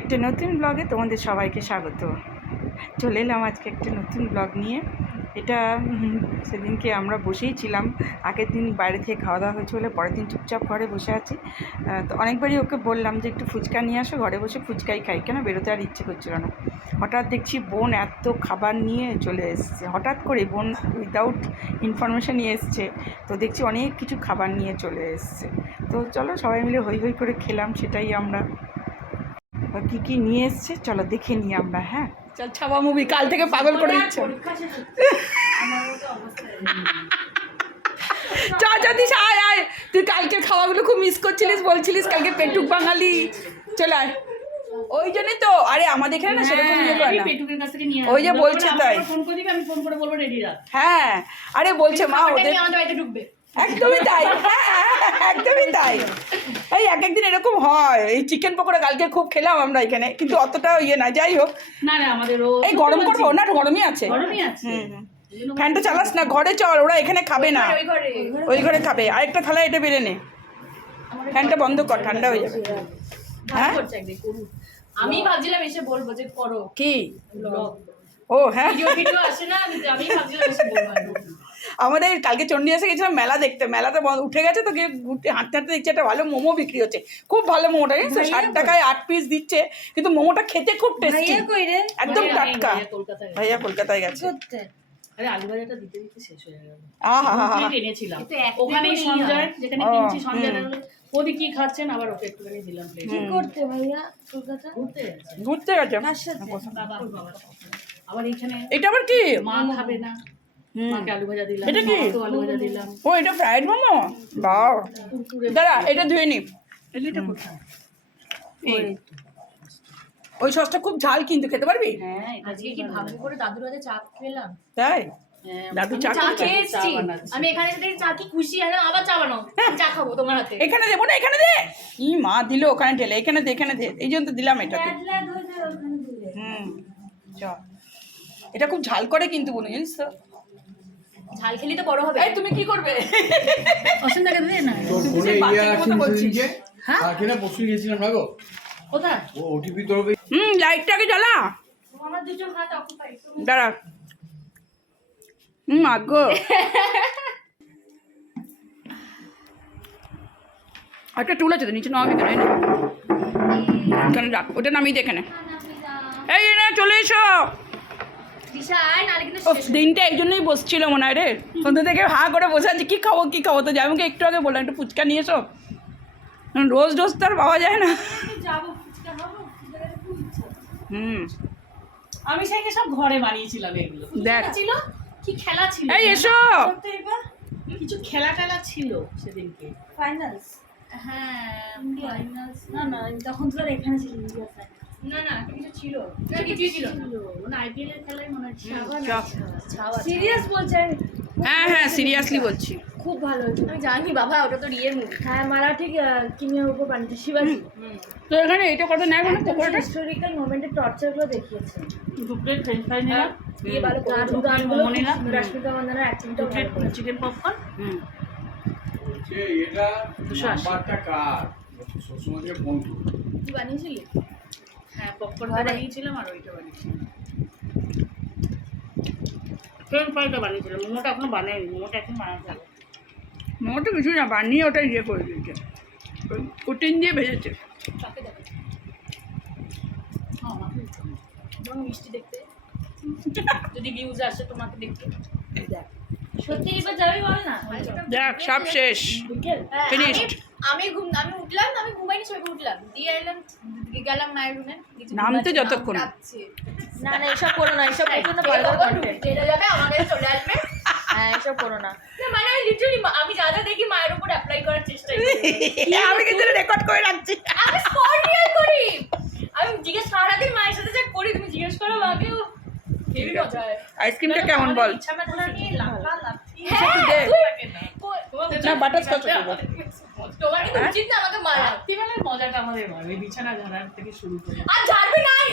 একটা নতুন ব্লগে তোমাদের সবাইকে স্বাগত। চলে এলাম আজকে একটা নতুন ব্লগ নিয়ে। এটা সেদিনকে আমরা বসেই ছিলাম, আগের দিন বাইরে থেকে খাওয়া দাওয়া হয়েছে বলে পরের দিন চুপচাপ ঘরে বসে আছি। তো অনেকবারই ওকে বললাম যে একটু ফুচকা নিয়ে আসো, ঘরে বসে ফুচকাই খাই, কেন বেরোতে আর ইচ্ছে করছিল না। হঠাৎ দেখছি বোন এত খাবার নিয়ে চলে এসছে, হঠাৎ করে বোন উইদাউট ইনফরমেশান নিয়ে এসছে। তো দেখছি অনেক কিছু খাবার নিয়ে চলে এসছে। তো চলো সবাই মিলে হই হই করে খেলাম, সেটাই আমরা। কী কী নিয়ে এসছে চলো দেখে নিই আমরা। হ্যাঁ চল, ছাওয়া মুভি কাল থেকে পাগল করে দিচ্ছে। চ যতীশ আয় আয়, তুই কালকে খাওয়াগুলো খুব মিস করছিলিস, বলছিলিস কালকে পেটুক বাঙালি। চল আয়, ওই জন্যই তো। আরে আমাদের এখানে না সেরকম ইয়ে করে না, ওই যে বলছে তাই। হ্যাঁ আরে বলছে মা ওদের একদমই তাই, একদমই তাই। এই এক একদিন এরকম হয়। এই চিকেন পকোড়া কালকে খুব খেলাম আমরা এখানে, কিন্তু অতটা ইয়ে না। যাই হোক না না, আমাদের এই গরম করবো না, গরমই আছে। ফ্যানটা চালাস না, ঘরে চল, ওরা এখানে খাবে না, ওই ঘরে খাবে। আরেকটা থালা এটা বেড়ে নে, ফ্যানটা বন্ধ কর, ঠান্ডা হয়ে যাবে। হ্যাঁ আমি ভাবছিলাম এসে বলবো যে করো কি। ও হ্যাঁ, আসে না, আমি ভাবছিলাম এসে বলবো। আমাদের কালকে চণ্ডী এসে গেছিলাম মেলা দেখতে, মেলাতে উঠে গেছে তো, গিয়ে হাঁটতে হাঁটতে দেখছি একটা ভালো মোমো বিক্রি হচ্ছে, খুব ভালো মোমোটা, জানিস তো 60 টাকায় 8 পিস দিচ্ছে, কিন্তু মোমোটা খেতে খুব টেস্টি, একদম টাটকা। ভাইয়া কলকাতায় গেছে। আরে আলু ভাজাটা দিতে দিতে শেষ হয়ে গেল। এনেছিলাম ওখানেই সঞ্জয়, যেখানে কিনছি সঞ্জয় ওদি কি খাচ্ছেন, আবার ওকে একটুখানি দিলাম প্লেট। কি করতে ভাইয়া কলকাতা ঘুরতে গেছে। আবার এখানে এটা আবার কি মা খাবে না, মাকে আলু ভাজা দিলাম। এটা কি? আলু ভাজা দিলাম। ও এটা ফ্রাইড মোমো। বাও, দাঁড়া এটা ধুয়ে নি। এটা কোথায়? ওই সসটা খুব ঝাল, কিন্তু খেতে পারবি? হ্যাঁ, আজকে কি ভালো করে দাদুর হাতে চা খেলাম। তাই দাদু চা খেয়েছি আমি এখানে, এসে চা কি খুশি, আর আবার চা বানাও, চা খাবো তোমার হাতে। এখানে দেবো না, এখানে দে। ই মা দিল ওখানে ঢেলে, এখানে দে, এখানে দে, এই জন্য তো দিলাম এটাতে। চল, এটা খুব ঝাল করে কিন্তু বোন, জানিস তো। ঝাল খেলি তো বড় হবে। এই তুমি কি করবে? অসুবিধা দে না। তোর ফোনে ইয়া আছে যে হ্যাঁ কেন বসে গেছিলাম না গো। কোথায়? ও ওটিপি তোর লাইটটাকে জ্বালা। আমার দুটো হাত অকুপাই। দাঁড়া। আগো একটা টুল আছে তো, নিচে নামাবি কেন? এখানে রাখ, ওটা নামিয়ে দে এখানে। এই না চলে এসো। দিশা আয়, নালে কিন্তু ও দিনটা এই জন্যই বসছিল মনে হয় রে, সন্ধ্যা থেকে হা করে বসে আছে, কী খাবো কী খাবো। তো যাবো, একটু আগে বললাম একটু ফুচকা নিয়ে এসো। রোজ রোজ তো আর পাওয়া যায় না। যাবো ফুচকা খাবো, খুব ইচ্ছা। আমি সেদিকে সব ঘরে বানিয়েছিলাম এগুলো। দেখ ছিল কি খেলা ছিল, এই এসো। কিছু খেলা টেলা ছিল সেদিনকে। ফাইনালস। হ্যাঁ ফাইনালস না না, তখন তো আর এখানে ছিল ইন্ডিয়া ফাইনাল। না না কিছু ছিল, না কিছুই ছিল না। মানে আইপিএল এর খেলাই মনে হচ্ছে। সিরিয়াস বলছেন? হ্যাঁ হ্যাঁ সিরিয়াসলি বলছি, খুব ভালো হয়েছে। আমি জানি বাবা, ওটা তো রিয়েল মুভি। হ্যাঁ, মারাঠি কিমিয়ার উপর বানিয়েছে শিবাজি। তো এখানে এটা কত নেয় মানে পকোড়াটা? হিস্টোরিক্যাল মোমেন্টের টর্চারগুলো দেখিয়েছে। দু প্লেট ফ্রেঞ্চ ফ্রাই নিলাম, দিয়ে ভালো গানগুলো রশ্মিকা মন্দানার অ্যাক্টিংটা দু প্লেট চিকেন পপকর্ন। যে এটা নাম্বারটা কার সবসময় থেকে ফোন করো। কি বানিয়েছিলি? হ্যাঁ পপকর্নটা বানিয়েছিলাম আর ওইটা বানিয়েছিলাম, ফ্রেঞ্চ ফ্রাইটা বানিয়েছিলাম। মোমোটা এখনো বানাইনি, মোমোটা এখন বানাতে হবে। মোটা কিছু না, বানিয়ে ওটা ইয়ে করে দিয়েছে, কুটিন দিয়ে ভেজেছে। কাকে দেবে? হ্যাঁ আমাকে যেমন মিষ্টি দেখতে। যদি ভিউজ আসে তোমাকে দেখতে। দেখ সত্যি এবার যাবি বল না। দেখ সব শেষ, ফিনিশড। আমি উঠলাম, আমি ঘুমাইনি, সবাই উঠলাম, দিয়ে এলাম, গেলাম মায়ের রুমে। নামতে যতক্ষণ না না, এসব করো না, এসব করো না, ভালো কন্টেন্ট এটা যাবে আমাদের চলে আসবে। হ্যাঁ এসব করো না। মানে আমি লিটারালি আমি যা যা দেখি মায়ের উপর অ্যাপ্লাই করার চেষ্টা করি। আমি কিন্তু রেকর্ড করে রাখছি, আমি স্পট রিয়াল করি। আমি জিজ্ঞেস সারাদিন মায়ের সাথে যা করি, তুমি জিজ্ঞেস করো মাকেও। হেভি মজা হয়। আইসক্রিমটা কেমন বল? ইচ্ছা মতো নিয়ে লাফ। হ্যাঁ না বাটারস্কচ দেবো। তোমার কি উচিত না আমাকে মারা? রাত্রিবেলার মজাটা আমাদের হয়, ওই বিছানা ঝাড়ার থেকে শুরু করে। আর ঝাড়বে নাই।